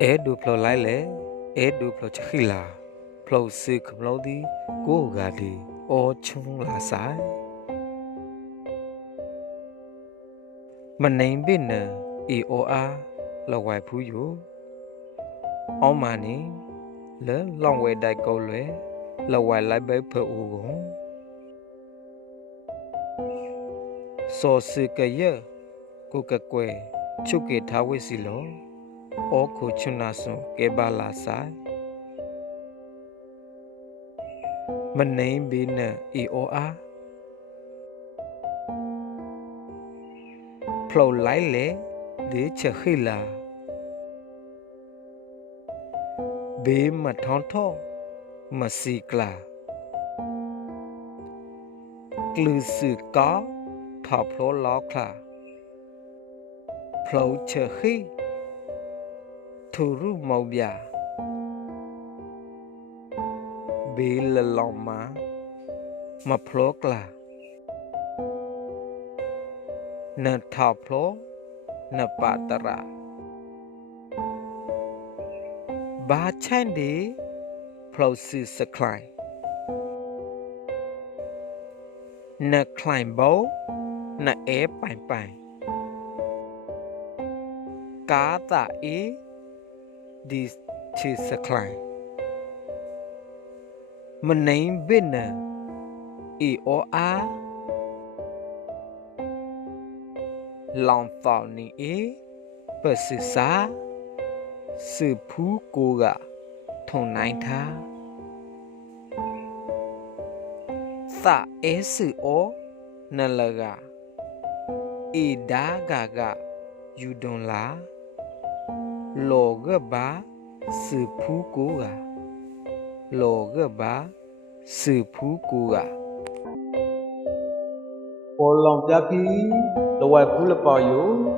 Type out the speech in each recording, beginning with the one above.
เอ็ดูพลอยไลเลเอ็ดูพลอยจคิลา พลอยซึคมโลดีกูกาดี โอชงลาซาย มันใหนบินเนอีโออา ละวายผู้อยู่ออมานีเลลองเวไดโกเลละวายไลเบเพื่ออูกงโซสึกะเยกูกะกเวชุกเกทาเวสิโลဩခုချွန်နာဆုံကေပါလာဆိုင်မနေဘိနအီအိုအာဖလိုလိုက်လေလေချခိလာဘေးမထောင်းထောမစီကလာကလူစုကောထဖလိုလောက်ခလာဖလိုချခိធូរូម៉ូប៊ីយ៉ាបេលឡូម៉ាមកផ្លោក្លាណាថាផ្លោណាបតរាបាឆែនឌីផ្លោស៊ីសក្លៃណាក្លៃបោណាអេប៉ៃប៉ៃកាតាអ៊ី this to the client. My name Vinna E O A Long Fao Ni E Persisa Su Pu Koga Tong Nai Tha Sa E S O Na La Ga E Da Ga, ga You Don't La lo ge ba si pu ku ga lo ge ba si pu ku ga po long pya pi lo wa ku le pa yu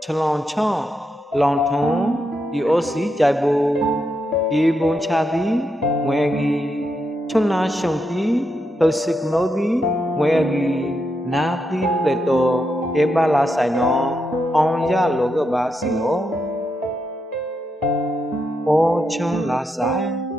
chlong cha long thon i o si chai bu i bu cha di ngwe gi chun na shong pi lo sik no di ngwe gi na ti ple to e ba la sai no ong ya lo ge ba si lo no. ochon la sai